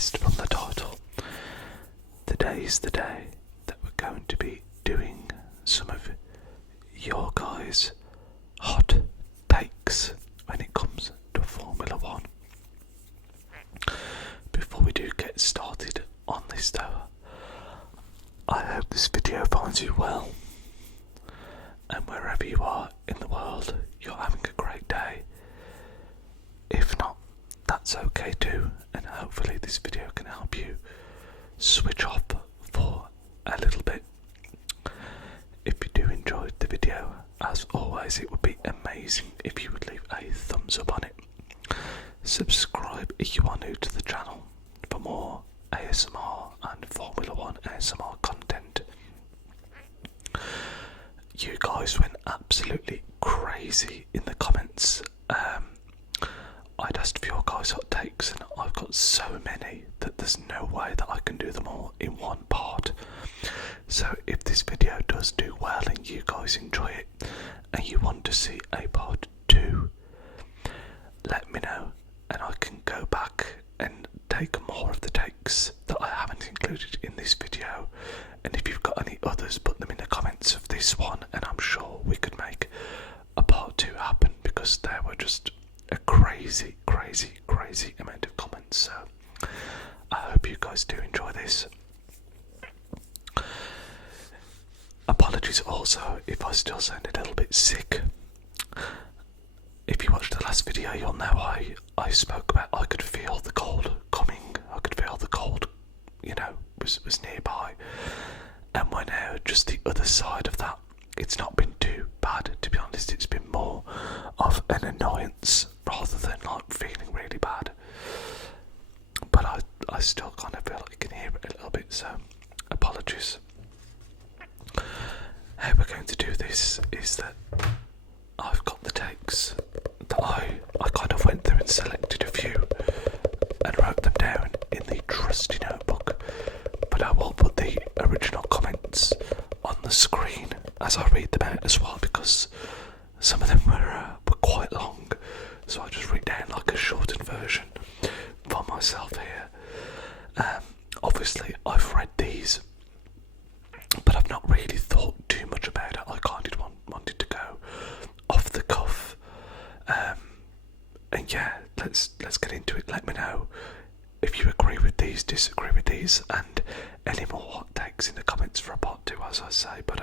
guessed from the title, today is the day that we're going to be doing some of your guys' hot takes when it comes to Formula One. Before we do get started on this though, I hope this video finds you well, and wherever you are in the world, you're having a great day. If not, that's okay too, and hopefully this video can help you switch off for a little bit. If you do enjoy the video, as always, it would be amazing if you would leave a thumbs up on it. Subscribe if you are new to the channel for more ASMR and Formula One ASMR content. You guys went absolutely crazy in the comments. I'd asked for your guys' hot takes, and I've got so many that there's no way that I can do them all in one part. So if this video does do well and you guys enjoy it and you want to see a part 2, let me know and I can go back and take more of the takes that I haven't included in this video. And if you've got any others, put them in the comments of this one, and I'm sure we could make a part 2 happen, because there were just a crazy amount of comments. So I hope you guys do enjoy this. Apologies also if I still sound a little bit sick. If you watched the last video, you'll know I spoke about I could feel the cold coming. I could feel the cold, was nearby. And we're now just the other side of that. It's not been too bad, to be honest. It's been more of an annoyance rather than like feeling really bad. But I still kind of feel like you can hear it a little bit, so apologies. How we're going to do this is that I've got the takes that I kind of went through and selected a few and wrote them down in the trusty notebook, but I will put the original comments on the screen as I read them out as well, because some of them were quite long, so I just read down like a shortened version for myself here. Obviously I've read these, but I've not really thought too much about it. I kind of wanted to go off the cuff, and yeah, let's get into it. Let me know if you agree with these, disagree with these, and any more hot takes in the comments for a part 2, as I say. But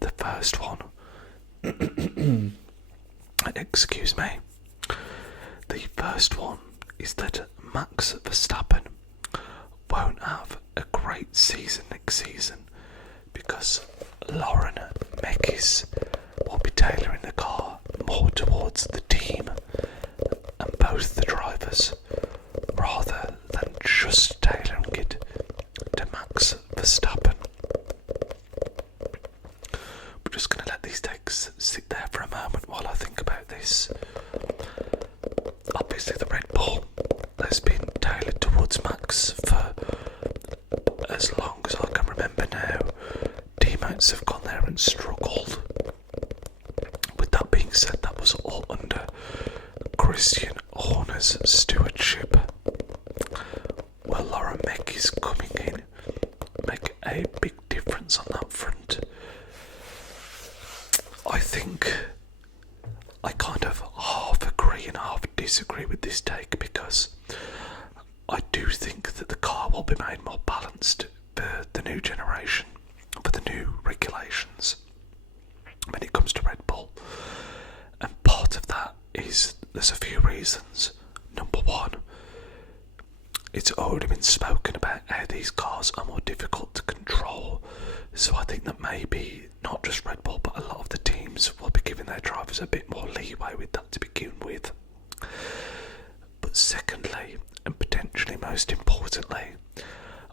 the first one, excuse me, the first one is that Max Verstappen won't have a great season next season because Lauren Mekis will be tailoring the car more towards the team and both the drivers, rather than just tailoring it to Max Verstappen. We're just going to let these takes sit there for a moment while I think about this. Obviously the Red Bull has been tailored towards Max for as long as I can remember now. Teammates have gone there and struggled. With that being said, that was all under Christian Horner's stewardship. Will Laura Mekis coming in make a big difference on that front? I think I kind of half agree and half disagree with this take, because I do think that the car will be made more balanced for the new generation, for the new regulations when it comes to Red Bull. And part of that is, there's a few reasons. Number one, it's already been spoken about how these cars are more difficult to control, so I think that maybe not just Red Bull but a lot of the teams will be giving their drivers a bit more leeway with that to begin with. But secondly, and potentially most importantly,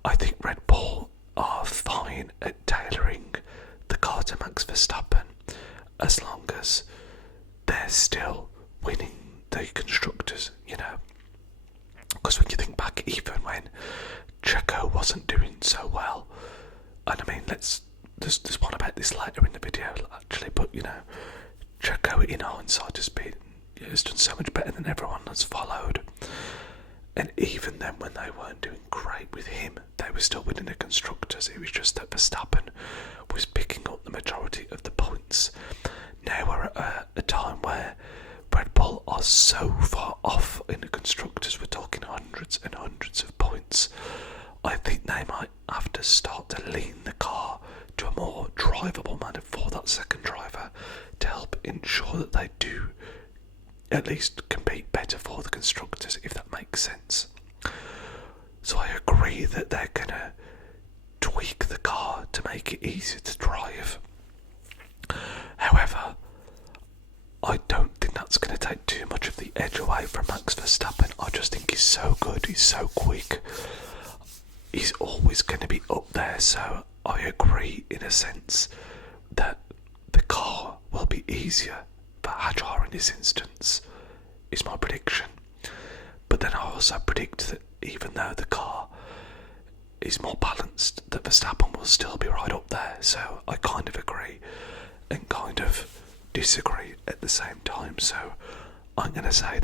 I think Red Bull are fine at tailoring the car to Max Verstappen as long as they're still winning the constructors, because when you think back, even when Checo wasn't doing so well, and I mean, there's one about this later in the video actually, but Checo in hindsight has done so much better than everyone that's followed, And even then, when they weren't doing great with him, they were still winning the constructors. It was just that Verstappen was picking up the majority of the points. Now we're at a time where Red Bull are so far off in the constructors. We're talking hundreds and hundreds of points. I think they might have to start to lean the car to a more drivable manner for that second driver to help ensure that they do at least compete better for the constructors, if that makes sense. So I agree that they're going to tweak the car to make it easier to drive. However, I don't think that's going to take too much of the edge away from Max Verstappen. I just think he's so good, he's so quick. He's always going to be up there, so I agree in a sense that the car will be easier for Hadjar in this instance, is my prediction. But then I also predict that even though the car is more balanced, that Verstappen will still be right up there. So I kind of agree and kind of disagree at the same time. So I'm going to say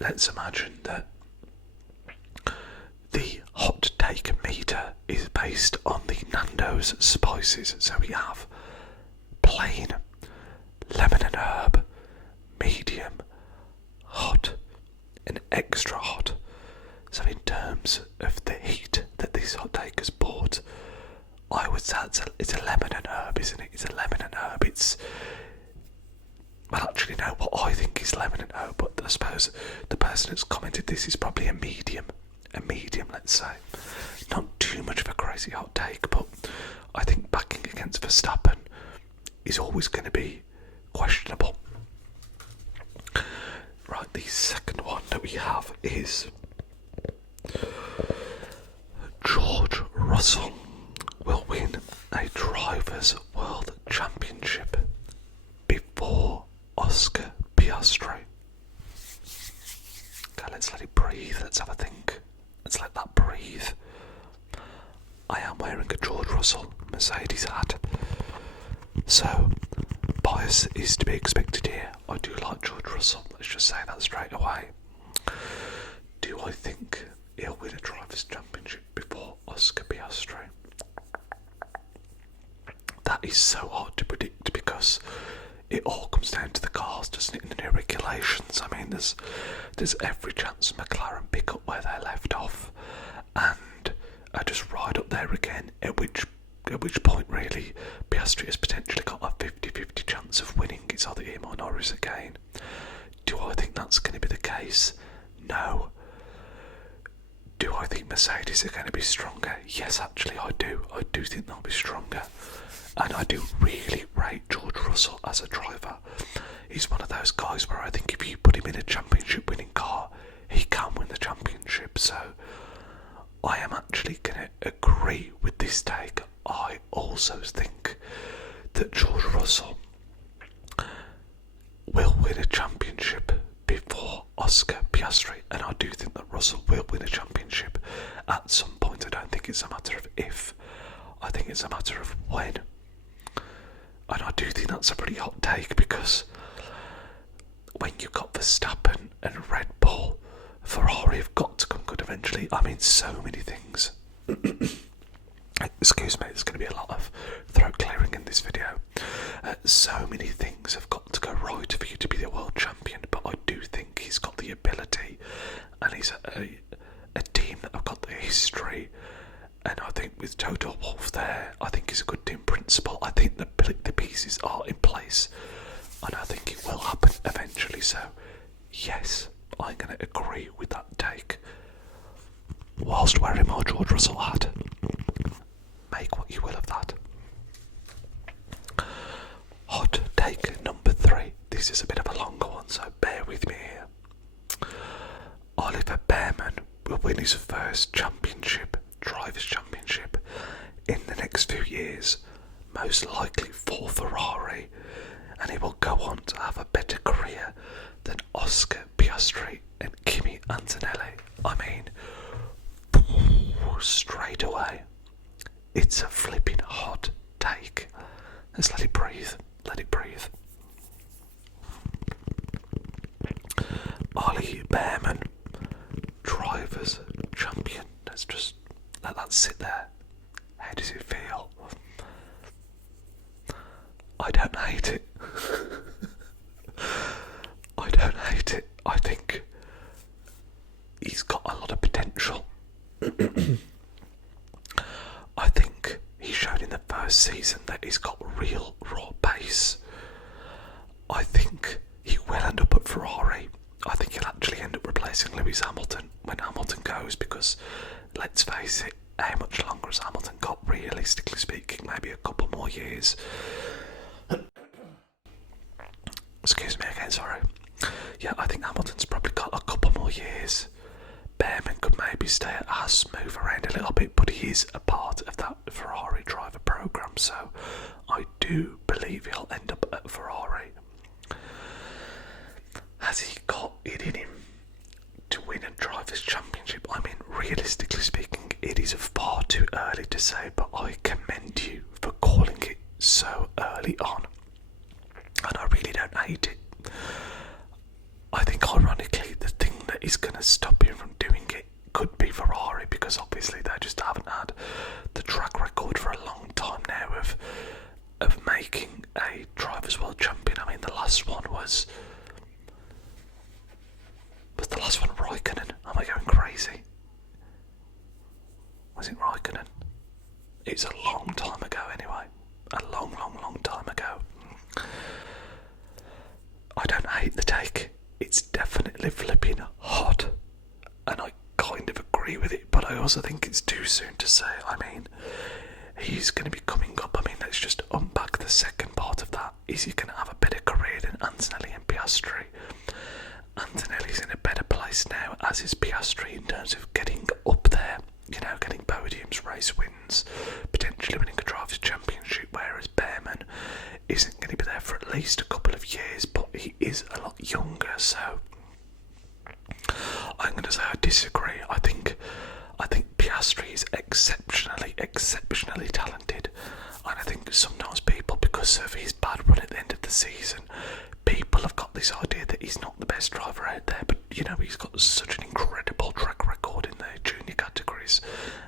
let's imagine that the hot take meter is based on the Nando's spices. So we have plain, lemon and herb, medium, hot, and extra hot. So in terms of the heat that this hot take has brought, I would say it's a lemon and herb, isn't it? It's a lemon and herb. Well, actually, no, what I think is lemon and herb, but I suppose the person that's commented this is probably a medium, let's say. Not too much of a crazy hot take, but I think backing against Verstappen is always going to be questionable. Right, the second one that we have is George Russell will win a Drivers' World Championship before Oscar Piastri. Okay, let's let it breathe. Let's have a think. Let's let that breathe. I am wearing a George Russell Mercedes hat, so bias is to be expected here. I do like George Russell, let's just say that straight away. Do I think he'll win a Drivers' Championship before Oscar Piastri? That is so hard to predict because it all comes down to the cars, doesn't it, and the new regulations. I mean, there's every chance McLaren pick up where they left off and just ride up there again, at which point really Piastri has potentially got a 50-50 chance of winning. It's either him or Norris again. Do I think that's going to be the case? No. Do I think Mercedes are going to be stronger? Yes, actually I do. I do think they'll be stronger. And I do really rate George Russell as a driver. He's one of those guys where I think if you put him in a championship winning car, he can win the championship. So I am actually going to agree with this take. I also think that George Russell will win a championship before Oscar Piastri, and I do think that Russell will win a championship at some point. I don't think it's a matter of if, I think it's a matter of when. And I do think that's a pretty hot take because when you've got Verstappen and Red Bull, Ferrari have got to come good eventually. I mean, so many things. Excuse me, there's going to be a lot of throat clearing in this video. So many things have got to go right for you to be the world champion, but I do think he's got the ability, and he's a team that have got the history. And I think with Toto Wolff there, I think he's a good team principal. I think the pieces are in place, and I think it will happen eventually. So, yes, I'm going to agree with that take. Whilst wearing my George Russell hat, make what you will of that. Hot take number 3. This is a bit of a longer one, so bear with me here. Oliver Behrman will win his first championship, Drivers' Championship, in the next few years, most likely for Ferrari, and he will go on to have a better career than Oscar Piastri and Kimi Antonelli. I mean, straight away, it's a flipping hot take. Let's let it breathe. Let it breathe. Ollie Behrman Drivers' Champion. Let's just let that sit there. How does it feel? I don't hate it. I don't hate it. I think he's got a lot of potential. I think he showed in the first season that he's got real raw pace. I think he will end up at Ferrari. I think he'll actually end up replacing Lewis Hamilton when Hamilton goes, because let's face it, how much longer has Hamilton got, realistically speaking? Maybe a couple more years. Excuse me again, sorry. Yeah, I think Hamilton's probably got a couple more years. Behrman could maybe stay at Haas, move around a little bit, but he is a part of that Ferrari driver program, so I do believe he'll end up at Ferrari. Has he got it in him to win a Drivers' Championship? I mean, realistically speaking, it is far too early to say, but I commend you for calling it so early on. And I really don't hate it. I think ironically the thing that is going to stop him from doing it could be Ferrari, because obviously they just haven't had the track record for a long time now of making a Drivers' World Champion. I mean, the last one was the last one Raikkonen? Am I going crazy? Was it Raikkonen? It's a long time ago anyway. A long time ago. I don't hate the take. It's definitely flipping hot. And I kind of agree with it, but I also think it's too soon to say. I mean, he's going to be coming up. I mean, let's just unpack the second part of that. Is he going to have a better career than Antonelli and Piastri? Antonelli's in a better place now, as is Piastri, in terms of getting up there, you know, getting podiums, race wins, potentially winning a Drivers' Championship, whereas Behrman isn't going to be there for at least a couple of years, but he is a lot younger, so I'm going to say I disagree. I think Piastri is exceptionally talented, and I think sometimes people, because of his bad run at the end of the season, people have got this idea that he's not the best driver out there, but you know, he's got such an incredible track record in the junior categories,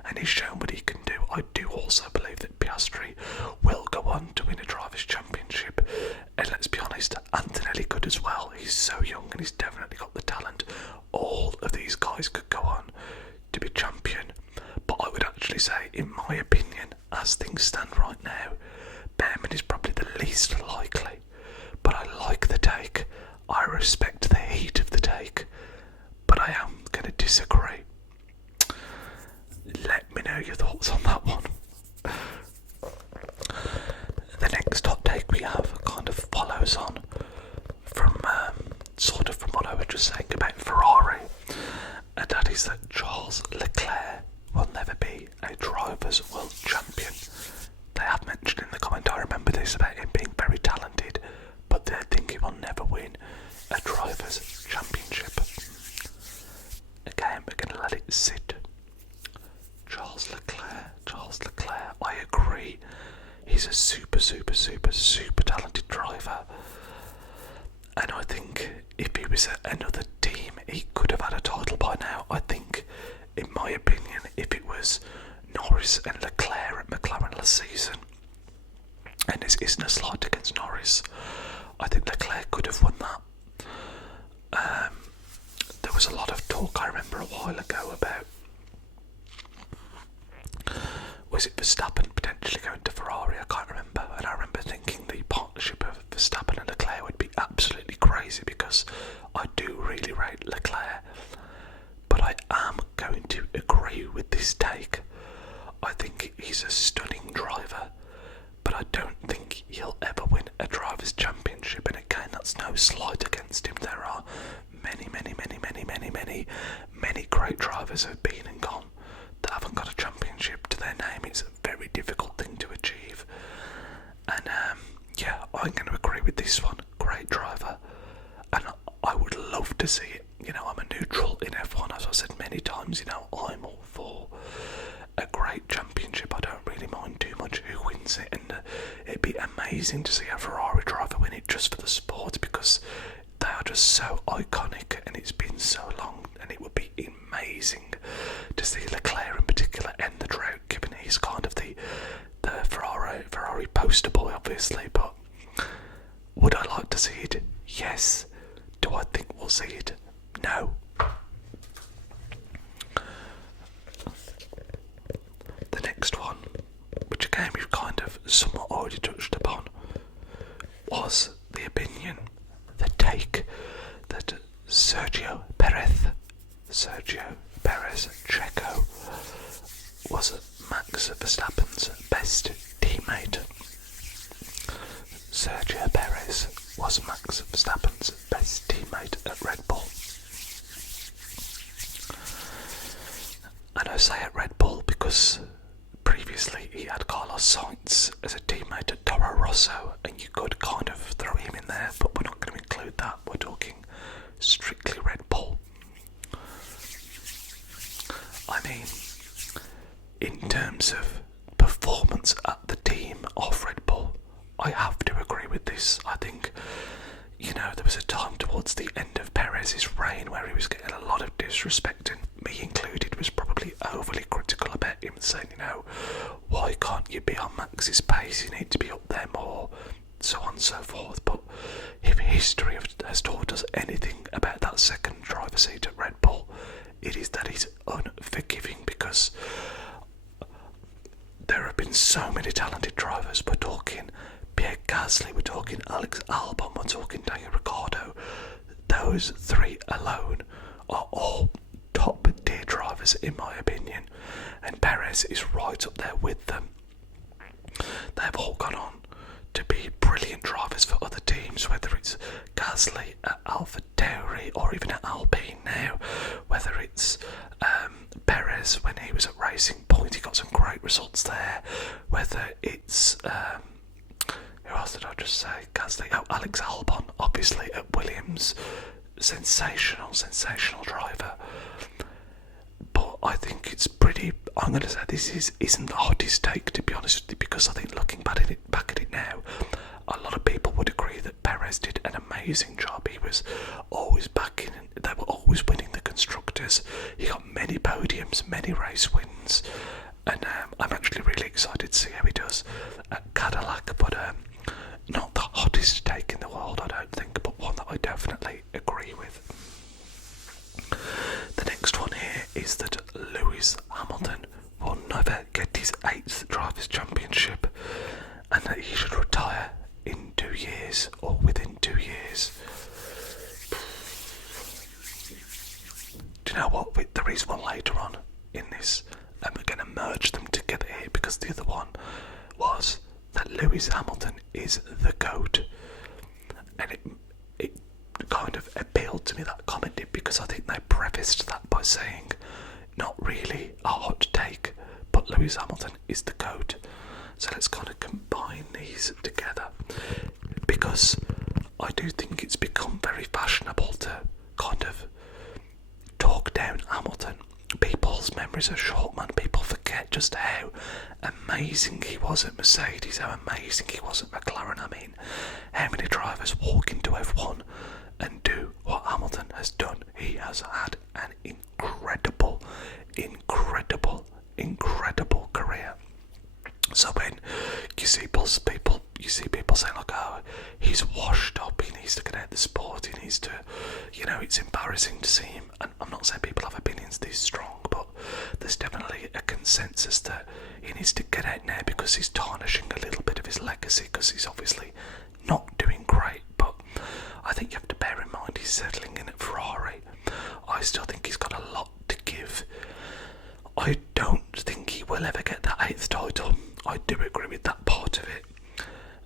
and he's shown what he can do. I do also believe that Piastri will go on to win a Drivers' Championship, and let's be honest, Antonelli could as well. He's so young and he's definitely got the talent. All of these guys could go on to be champion, but I would actually say, in my opinion, as things stand right now, Behrman is probably the least likely. But I like the take. I respect the heat of the take, but I am going to disagree. Let me know your thoughts on that one. The next hot take we have kind of follows on from from what I was just saying about Ferrari, and that is that Charles Leclerc will never be a Drivers' World Champion. They have mentioned in the comment, I remember this, about him being very talented, but they think he will never win a Drivers' Championship. Again, we're going to let it sit. Charles Leclerc, I agree. He's a super talented driver. And I think if he was at another team, he could have had a title by now. I think, in my opinion, if it was Norris and Leclerc at McLaren last season, and this isn't a slight against Norris, I think Leclerc could have won that. There was a lot of talk, I remember a while ago, about, was it Verstappen potentially going to Ferrari? I can't remember. And I remember thinking the partnership of Verstappen and Leclerc would be absolutely crazy, because I do really rate Leclerc. But I am going to agree with this take. I think he's a stunning driver, but I don't think he'll ever win a Drivers' Championship. And again, that's no slight against him. There are many great drivers who have been and gone that haven't got a championship to their name. It's a very difficult thing to achieve. And yeah, I'm going to agree with this one. Great driver, and I would love to see it. You know, I'm a neutral in F1, as I said many times. You know, I'm all for a great championship. I don't really mind too much who wins it, and it'd be amazing to see a Ferrari driver win it just for the sport, because they are just so iconic, and it's been so long, and it would be amazing to see Leclerc in particular end the drought, given he's kind of the Ferrari poster boy, obviously. But would I like to see it? Yes. Do I think we'll see it? No. The next one, which again we've kind of somewhat already touched upon, was the opinion, the take, that Sergio Perez Checo was Max Verstappen's best teammate. Sergio Perez was Max Verstappen's best teammate at Red Bull. And I say at Red Bull because previously he had Carlos Sainz as a teammate at Toro Rosso, and you could kind of throw him in there, but we're not going to include that. We're talking strictly Red Bull. I mean, in terms of performance at the team of Red Bull, I have to agree with this. I think, there was a time towards the end of Perez's reign where he was getting a lot of disrespect, and me included was probably overly critical about him, saying, why can't you be on Max's pace? You need to be up there more, so on and so forth. But if history has taught us anything about that second driver seat at Red Bull, it is that he's unforgiving, because there have been so many talented drivers. We're talking Pierre Gasly, we're talking Alex Albon, we're talking Daniel Ricciardo. Those three alone are all top tier drivers in my opinion, and Perez is right up there with them. They've all gone on to be brilliant drivers for other teams, whether it's Gasly at AlphaTauri or even at Alpine now, whether it's Perez when he was at Racing Point, he got some great results there, whether it's who else did I just say? Gasly. Oh, Alex Albon, obviously at Williams, sensational driver. But I think it's I'm going to say this isn't the hottest take, to be honest with you, because I think looking back at it now, a lot of people would agree that Perez did an amazing job. He was always they were always winning the constructors. He got many podiums, many race wins, and I'm actually really excited to see how he does at Cadillac. But not the hottest take in the world, I don't think, but one that I definitely agree with. The next one here is that Lewis Hamilton will never get his 8th Drivers' Championship, and that he should retire in 2 years or within 2 years. Do you know what? There is one later on in this, and we're going to merge them together here, because the other one was that Lewis Hamilton is the GOAT, and it kind of appealed to me, that comment did, because I think they prefaced that by saying, not really a hot take, but Lewis Hamilton is the GOAT. So let's kind of combine these together, because I do think it's become very fashionable to kind of talk down Hamilton. People's memories are short, man. People forget just how amazing he was at Mercedes, how amazing he was at McLaren. I mean, how many drivers walk into F1 and do what Hamilton has done? He has had an incredible career. So when you see people saying like, oh, he's washed up, he needs to get out of the sport, he needs to, it's embarrassing to see him. And I'm not saying people have opinions this strong, but there's definitely a consensus that he needs to get out now, because he's tarnishing a little bit of his legacy, because he's obviously not doing great. But I think you have to bear in mind he's settling in at Ferrari. I still think he's got a lot to give. I don't think he will ever get that 8th title. I do agree with that part of it,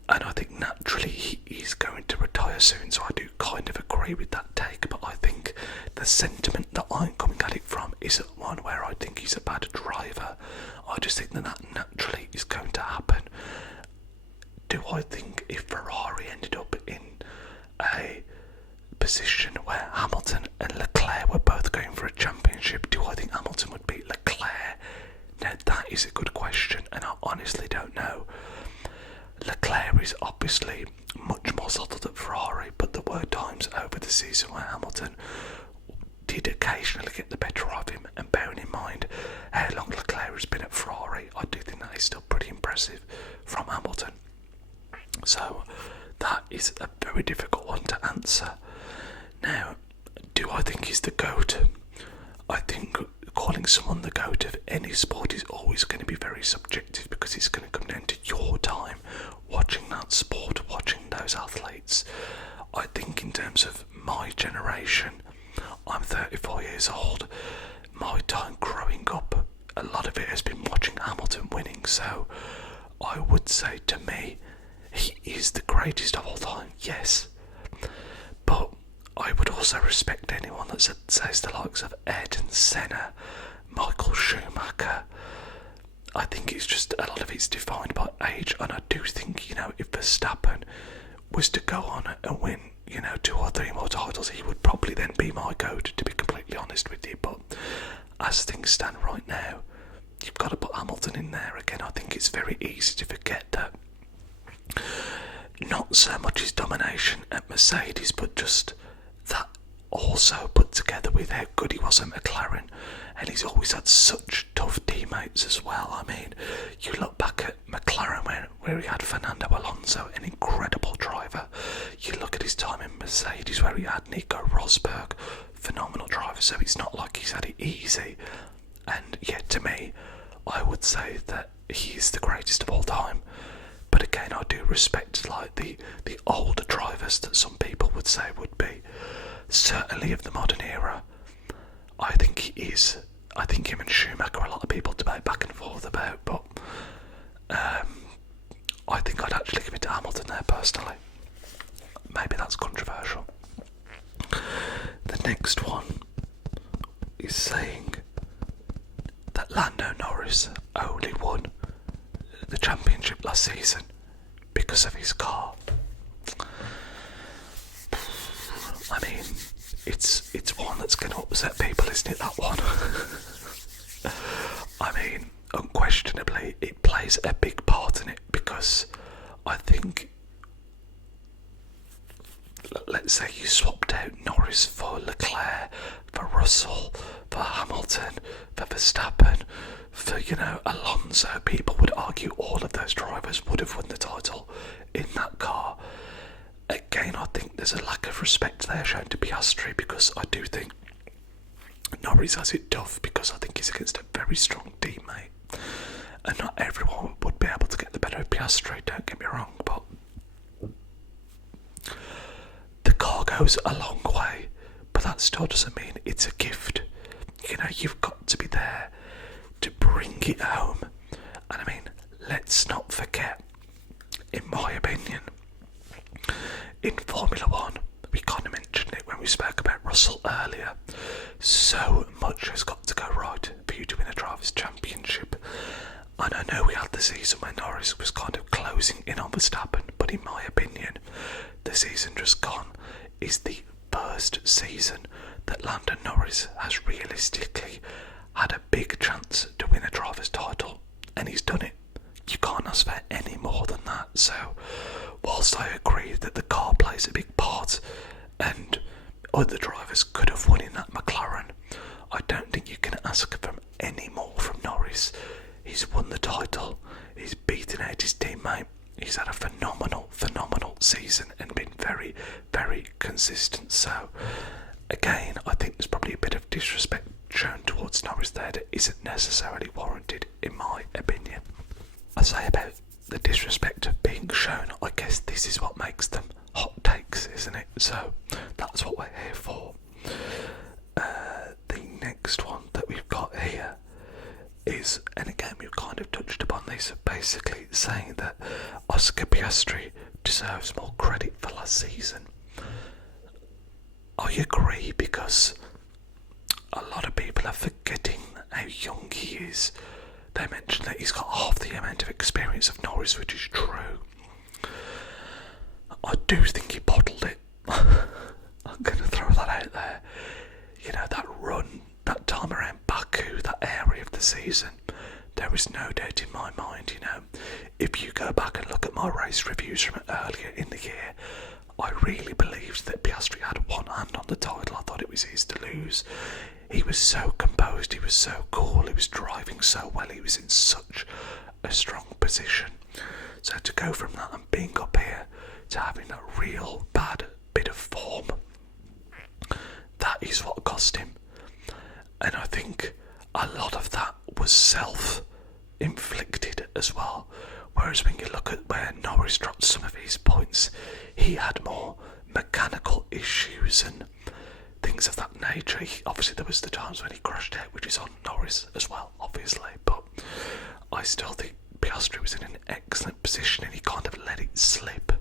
and I think naturally he's going to retire soon, so I do kind of agree with that take. But I think the sentiment that I'm coming at it from isn't one where I think he's a bad driver. I just think that naturally is going to happen. Do I think if Ferrari ended up in a position where Hamilton and Leclerc were both going for a championship, do I think Hamilton would beat Leclerc? Now that is a good question, and I honestly don't know. Leclerc is obviously much more settled at Ferrari, but there were times over the season where Hamilton did occasionally get the better of him, and bearing in mind how long Leclerc has been at Ferrari, I do think that is still pretty impressive from Hamilton. So that is a very difficult one to answer. Now, do I think he's the GOAT? I think calling someone the GOAT of any sport is always going to be very subjective, because it's going to come down to your time watching that sport, watching those athletes. I think in terms of my generation, I'm 34 years old. My time growing up, a lot of it has been watching Hamilton winning, so I would say to me, he is the greatest of all time, yes. But I would also respect anyone that says the likes of Ayrton Senna, Michael Schumacher. I think it's just a lot of it's defined by age, and I do think, if Verstappen was to go on and win, 2 or 3 more titles, he would probably then be my GOAT, to be completely honest with you. But as things stand right now, you've got to put Hamilton in there again. I think it's very easy to forget that not so much his domination at Mercedes, but just that also put together with how good he was at McLaren, and he's always had such tough teammates as well. I mean, you look back at McLaren where he had Fernando Alonso, an incredible driver. You look at his time in Mercedes where he had Nico Rosberg, phenomenal driver. So it's not like he's had it easy. And yet, to me, I would say that he is the greatest of all time. But again, I do respect like the older drivers that some people would say would be. Certainly of the modern era, I think he is. I think him and Schumacher, a lot of people debate back and forth about, but I think I'd actually give it to Hamilton there personally. Maybe that's controversial. The next one is saying that Lando Norris only won the championship last season because of his car. I mean, it's one that's going to upset people, isn't it, that one? I mean, unquestionably, it plays a big part in it, because I think, let's say you swapped out Norris for Leclerc, for Russell, for Hamilton, for Verstappen, for, Alonso, people would argue all of those drivers would have won the title in that car. Again, I think there's a lack of respect there shown to Piastri, because I do think Norris has it tough, because I think he's against a very strong teammate, and not everyone would be able to get the better of Piastri, don't get me wrong, but the car goes a long way, but that still doesn't mean it's a gift. You've got to be there to bring it home. And I mean, let's not forget, in my opinion, in Formula 1, we kind of mentioned it when we spoke about Russell earlier, so much has got to go right for you to win a Drivers' Championship. And I know we had the season where Norris was kind of closing in on Verstappen, but in my opinion, the season just gone is the first season that Lando Norris has realistically had a big chance to win a driver's title, and he's done it. You can't ask for any more than that. So whilst I agree that the car plays a big part and other drivers could have won in that McLaren, I don't think you can ask for any more from Norris. He's won the title, he's beaten out his teammate, he's had a phenomenal season and been very, very consistent. So again, I think there's probably a bit of disrespect shown towards Norris there that isn't necessarily warranted, in my opinion. I say about the disrespect being shown, I guess this is what makes them hot takes, isn't it? So that's what we're here for. The next one that we've got here is, and again we've kind of touched upon this, basically saying that Oscar Piastri deserves more credit for last season. I agree, because a lot of people are forgetting how young he is. They mention that he's got half the amount of experience of Norris, which is true. I do think he bottled it. I'm going to throw that out there. That run, that time around Baku, that area of the season, there is no doubt in my mind, if you go back and look at my race reviews from earlier in the year, I really believed that Piastri had one hand on the title. I thought it was his to lose. He was so composed, he was so cool, he was driving so well, he was in such a strong position. So to go from that and being up here to having a real bad bit of form, that is what cost him. And I think a lot of that was self-inflicted as well. Whereas when you look at where Norris dropped some of his points, he had more mechanical issues and things of that nature. Obviously there was the times when he crashed out, which is on Norris as well, obviously, but I still think Piastri was in an excellent position and he kind of let it slip.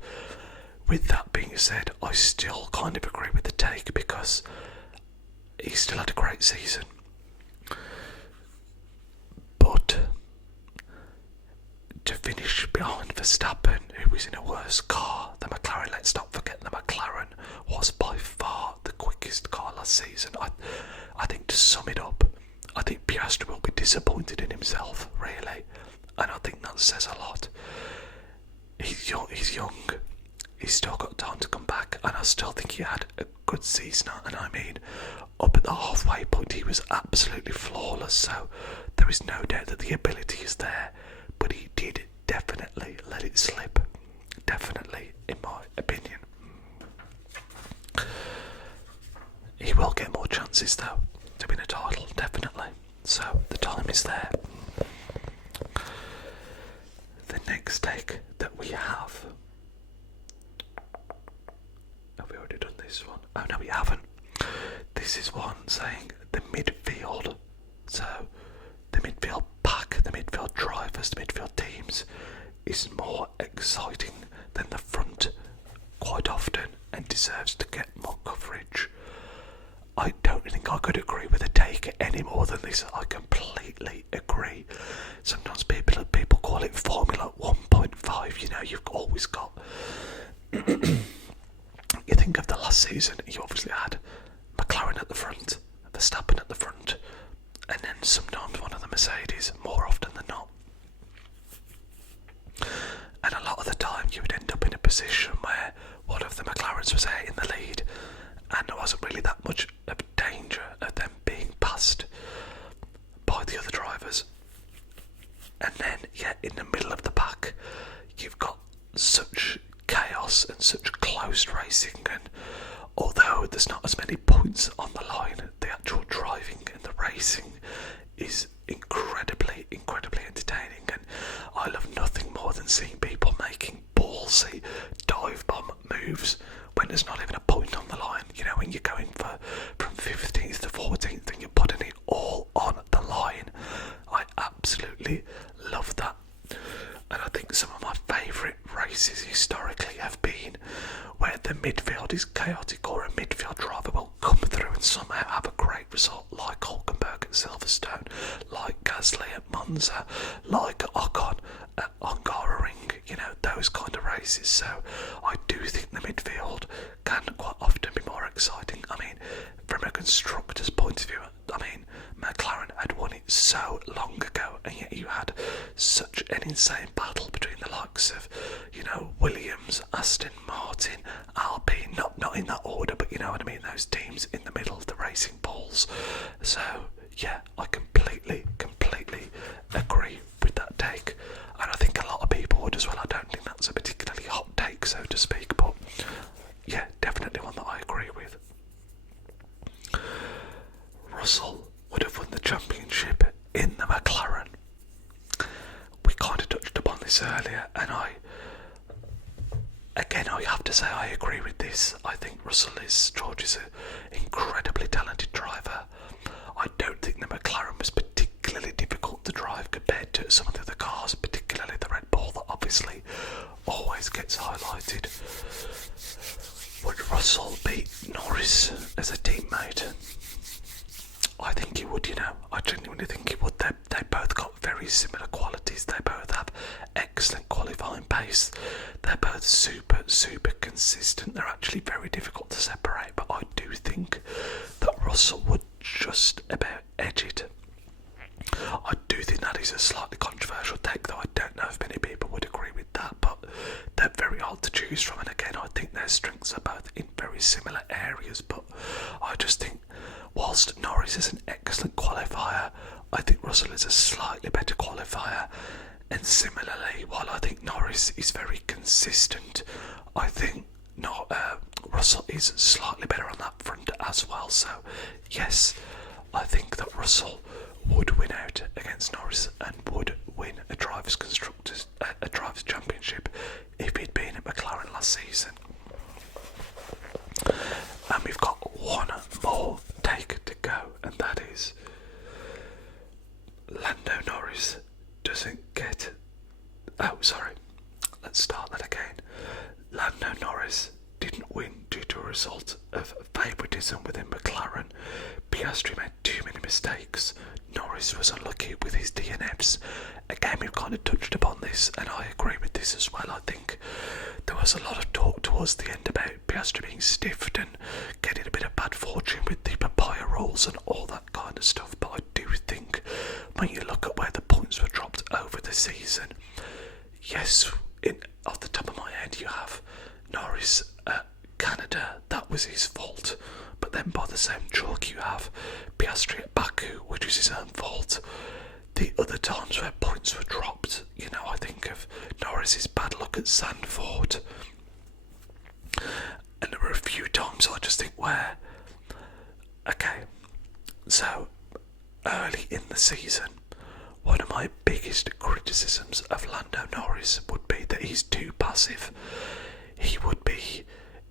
With that being said, I still kind of agree with the take because he still had a great season. But to finish behind Verstappen, who was in a worse car, the McLaren, let's not forget the McLaren was by far the quickest car last season. I think to sum it up, I think Piastri will be disappointed in himself, really, and I think that says a lot. He's young, he's still got time to come back, and I still think he had a good season, and I mean, up at the halfway point he was absolutely flawless, so there is no doubt that the ability is there, but he did definitely let it slip, definitely, in my opinion. He will get more chances though to win a title, definitely, so the time is there. The next take that we have we already done this one? Oh no, we haven't. This is one saying the midfield, so the midfield pack, the midfield drivers, the midfield teams is more exciting than the front quite often and deserves to get more coverage. I don't think I could agree with a take any more than this. I completely agree. Sometimes people call it Formula 1.5. You know, you've always got you think of the last season, you obviously had McLaren at the front, Verstappen at the front, and then sometimes one of the Mercedes, more often than not. And a lot of the time you would end up in a position where one of the McLarens was out in the lead and there wasn't really that much of danger of them being passed by the other drivers. And then, yeah, in the middle of the pack, you've got such chaos and such close racing, and although there's not as many points on the line, the actual driving and the racing is incredibly entertaining, and I love nothing more than seeing people making ballsy dive bomb moves when there's not even a point on the line. You know, when you're going from 15th to 14th and you're putting it all on the line. I absolutely love that. And I think some of my favourite races historically have been where the midfield is chaotic, or a midfield driver will come through and somehow have a great result, like Hulkenberg at Silverstone, like Gasly at Monza, like Ocon at Hungaroring, you know, those kind of races. So I do think the midfield can quite often be more exciting. I mean, from a constructor's point of view, I mean, McLaren had won it so long ago, and yet you had such an insane battle between the likes of, you know, Williams, Aston Martin, Alpine, not in that order, but you know what I mean, those teams in the middle of the racing balls. So yeah, I completely agree with that take, and I think a lot of people would as well. I don't think that's a particularly hot take, so to speak, but yeah, definitely one that I agree with. Russell would have won the championship in the McLaren. We kind of touched upon this earlier, and I have to say I agree with this. I think George is an incredibly talented driver. I don't think the McLaren was particularly difficult to drive compared to some of the other cars, particularly the Red Bull that obviously always gets highlighted. Would Russell beat Norris as a teammate? I think he would, you know. I genuinely think he would. They both got very similar qualities. They both have excellent qualifying pace. They're both super consistent. They're actually very difficult to separate, but I do think that Russell would just about edge it. I do think that is a slightly controversial take, though I don't know if many people would agree with that, but they're very hard to choose from, and again I think their strengths are both in very similar areas, but I just think whilst Norris is an excellent qualifier, I think Russell is a slightly better qualifier, and similarly, while I think Norris is very consistent, I think Russell is slightly better on that front as well. So yes, I think that Russell would win out against Norris and would win a drivers' championship if he'd been at McLaren last season. And we've got one more take to go, and that is Lando Norris doesn't get... Oh, sorry. Let's start that again. Lando Norris didn't win due to a result of favouritism within McLaren. Piastri made too many mistakes. Norris was unlucky with his DNFs. Again, we've kind of touched upon this, and I agree with this as well. I think there was a lot of talk towards the end about Piastri being stiffed and getting a bit of bad fortune with the papaya rules and all that kind of stuff, but I do think when you look at where the points were dropped over the season, yes, off the top of my head you have Norris at Canada, that was his fault, but then by the same chalk you have Piastri at Baku, which was his own fault. The other times where points were dropped, I think of Norris's bad luck at Zandvoort, and there were a few times I just think where, okay, so early in the season, one of my biggest criticisms of Lando Norris would be that he's too passive. He would be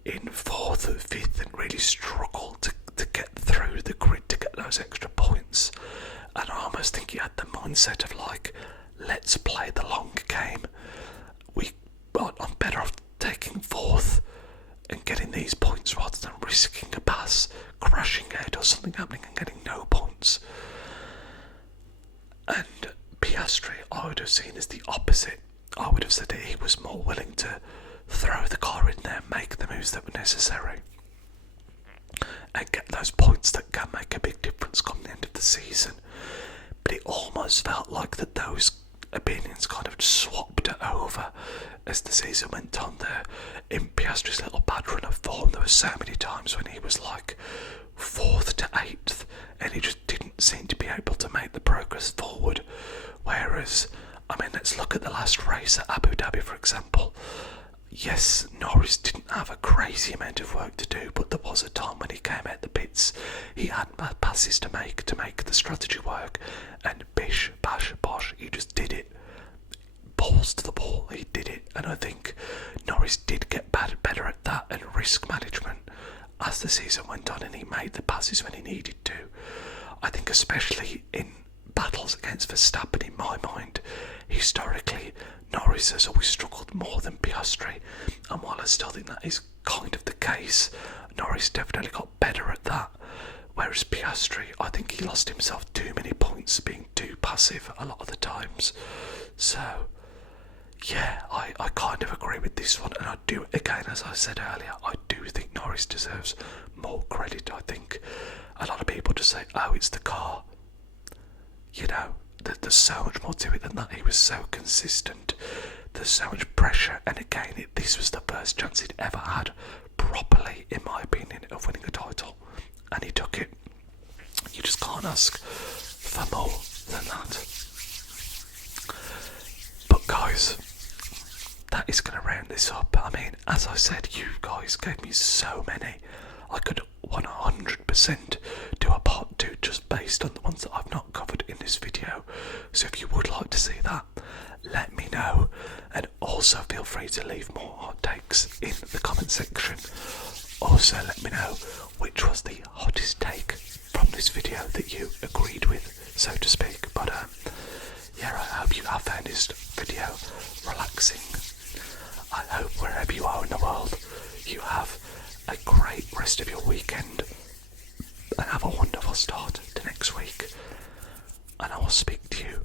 in 4th or 5th and really struggle to get through the grid to get those extra points. And I almost think he had the mindset of like, let's play the long game. I'm better off taking 4th and getting these points rather than risking a pass, crashing out or something happening and getting no points. And Piastri, I would have seen as the opposite. I would have said that he was more willing to throw the car in there, make the moves that were necessary, and get those points that can make a big difference come the end of the season. But it almost felt like that those opinions kind of swapped over as the season went on there. In Piastri's little bad run of form, there were so many times when he was like 4th to 8th and he just didn't seem to be able to make the progress forward. Whereas, let's look at the last race at Abu Dhabi, for example. Yes, Norris didn't have a crazy amount of work to do, but there was a time when he came out the pits, he had passes to make the strategy work, and bish, bash, bosh, he just did it. Balls to the ball, he did it, and I think Norris did get better at that and risk management as the season went on, and he made the passes when he needed to. I think especially in battles against Verstappen, in my mind, historically, Norris has always struggled more than Piastri, and while I still think that is kind of the case, Norris definitely got better at that, whereas Piastri, I think he lost himself too many points being too passive a lot of the times. So yeah, I kind of agree with this one, and I do, again, as I said earlier, I do think Norris deserves more credit. I think a lot of people just say, oh, it's the car. There's so much more to it than that. He was so consistent. There's so much pressure, and again, this was the first chance he'd ever had properly, in my opinion, of winning a title, and he took it. You just can't ask for more than that. But guys, that is going to round this up. As I said, you guys gave me so many. I could 100% do a part 2 just based on the ones that I've not covered in this video. So if you would like to see that, let me know, and also feel free to leave more hot takes in the comment section. Also let me know which was the hottest take from this video that you agreed with, so to speak. But yeah, I hope you have found this video relaxing. I hope wherever you are in the world, you have a great rest of your weekend and have a wonderful start to next week. And I will speak to you